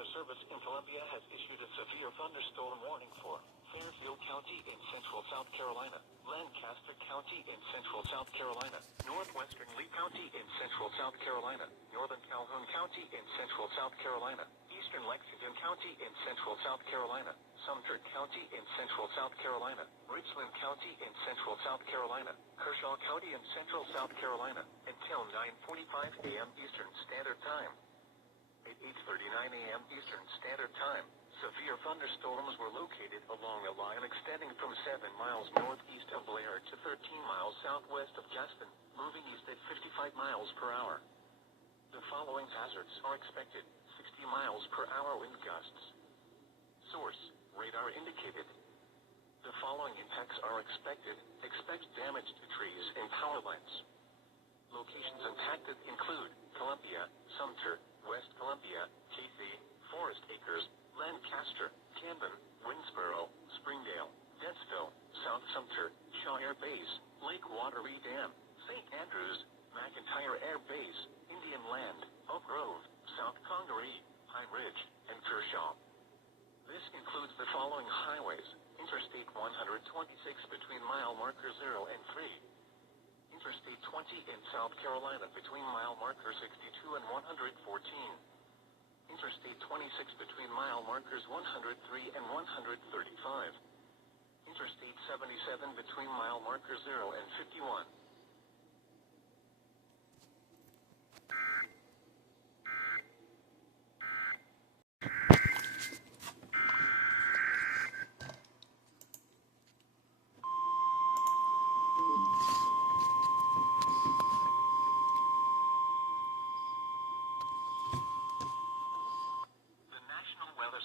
Weather Service in Columbia has issued a severe thunderstorm warning for Fairfield County in central South Carolina, Lancaster County in central South Carolina, northwestern Lee County in central South Carolina, northern Calhoun County in central South Carolina, eastern Lexington County in central South Carolina, Sumter County in central South Carolina, Richland County in central South Carolina, Kershaw County in central South Carolina, until 9:45 a.m. Eastern Standard Time. At 8:39 a.m. Eastern Standard Time, severe thunderstorms were located along a line extending from 7 miles northeast of Blair to 13 miles southwest of Gaston, moving east at 55 miles per hour. The following hazards are expected: 60 miles per hour wind gusts. Source: radar indicated. The following impacts are expected. Expect damage to trees and power lines. Locations impacted include Columbia, Sumter, West Columbia, Casey, Forest Acres, Lancaster, Camden, Winsboro, Springdale, Dentsville, South Sumter, Shaw Air Base, Lake Wateree Dam, St. Andrews, McIntyre Air Base, Indian Land, Oak Grove, South Congaree, Pine Ridge, and Kershaw. This includes the following highways: Interstate 126 between mile marker 0 and 3. Interstate 20 in South Carolina between mile marker 62 and 114. Interstate 26 between mile markers 103 and 135. Interstate 77 between mile marker 0 and 51.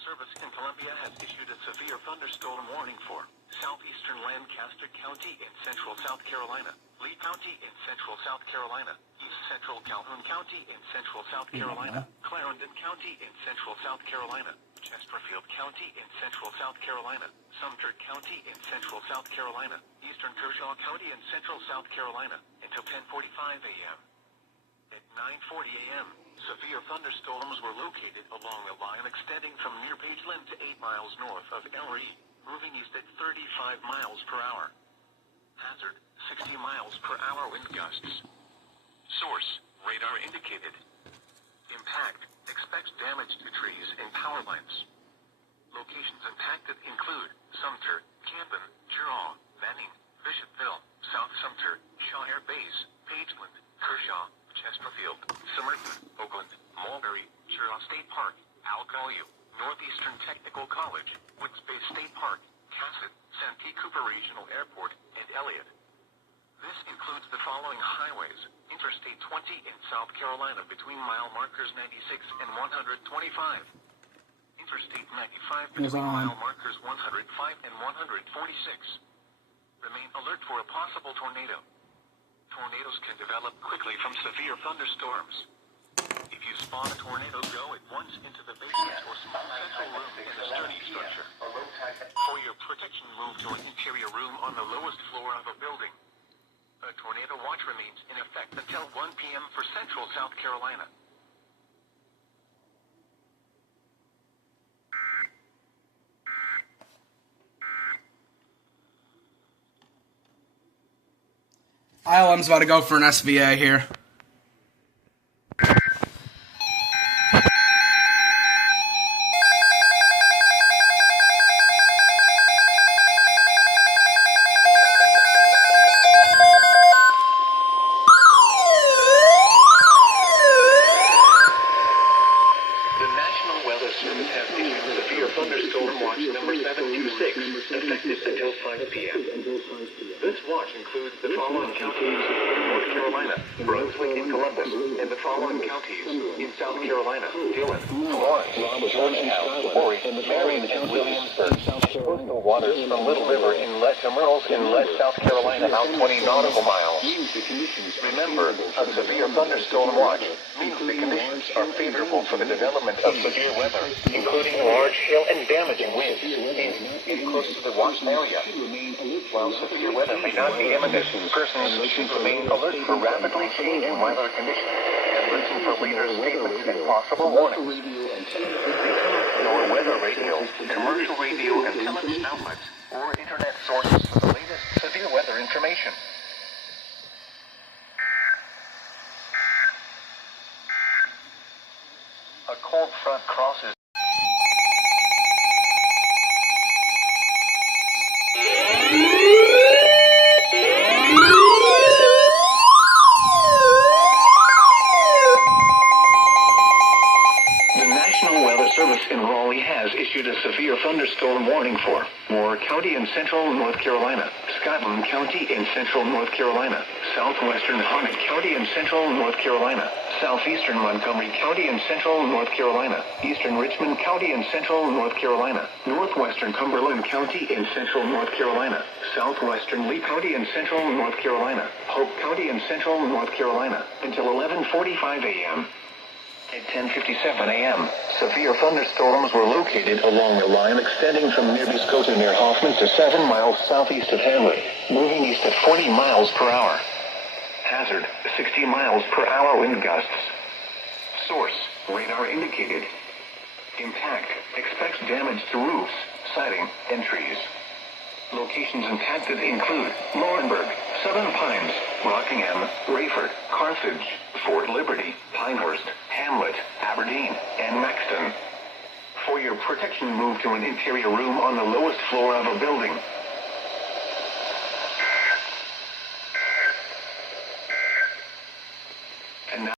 Service in Columbia has issued a severe thunderstorm warning for southeastern Lancaster County in central South Carolina, Lee County in central South Carolina, east central Calhoun County in central South Carolina, Clarendon County in central South Carolina, Chesterfield County in central South Carolina, Sumter County in central South Carolina, eastern Kershaw County in central South Carolina, until 10:45 a.m. At 9:40 a.m., severe thunderstorms were located along a line extending from near Pageland to 8 miles north of Ellery, moving east at 35 miles per hour. Hazard: 60 miles per hour wind gusts. Source: radar indicated. Impact: expects damage to trees and power lines. Locations impacted include Sumter, Camden, Cheraw, Manning, Bishopville, South Sumter, Shaw Air Base, Pageland, Kershaw, Chesterfield, Somerton, Oakland, Mulberry, Cheraw State Park, Alcoa, Northeastern Technical College, Woods Bay State Park, Cassett, Santee Cooper Regional Airport, and Elliott. This includes the following highways: Interstate 20 in South Carolina between mile markers 96 and 125. Interstate 95 between mile markers 105 and 146. Remain alert for a possible tornado. Tornadoes can develop quickly from severe thunderstorms. If you spot a tornado, go at once into the basement or small central room in the sturdy structure. For your protection, move to an interior room on the lowest floor of a building. A tornado watch remains in effect until 1 p.m. for central South Carolina. ILM's about to go for an SVA here. The National Weather Service has issued severe thunderstorm watch number 726, effective until 5 p.m. This watch includes the following counties in North Carolina, Brunswick and Columbus, and the following counties in South Carolina: Dillon, Florence, Georgetown, Horry, Marion, and Williamsburg. Coastal waters from Little River Inlet to Murrells Inlet, South Carolina, about 20 nautical miles. Remember, a severe thunderstorm watch means the conditions are favorable for the development of severe weather, including large hail and damaging winds. And if close to the watch area, While severe weather may not be imminent, persons should remain alert for rapidly changing weather conditions and listen for leader statements and possible warnings. Your weather radio, commercial radio, and television outlets, or internet sources for the latest severe weather information. A cold front crosses. In Raleigh has issued a severe thunderstorm warning for Moore County in central North Carolina, Scotland County in central North Carolina, southwestern Harnett County in central North Carolina, southeastern Montgomery County in central North Carolina, eastern Richmond County in central North Carolina, northwestern Cumberland County in central North Carolina, southwestern Lee County in central North Carolina, Hope County in central North Carolina, until 11:45 a.m. At 10:57 a.m., severe thunderstorms were located along the line extending from near Biscoe to near Hoffman to 7 miles southeast of Hanley, moving east at 40 miles per hour. Hazard, 60 miles per hour wind gusts. Source, radar indicated. Impact, expects damage to roofs, siding, and trees. Locations impacted include Laurinburg, Southern Pines, Rockingham, Rayford, Carthage, Fort Liberty, Pinehurst, Hamlet, Aberdeen, and Maxton. For your protection, move to an interior room on the lowest floor of a building.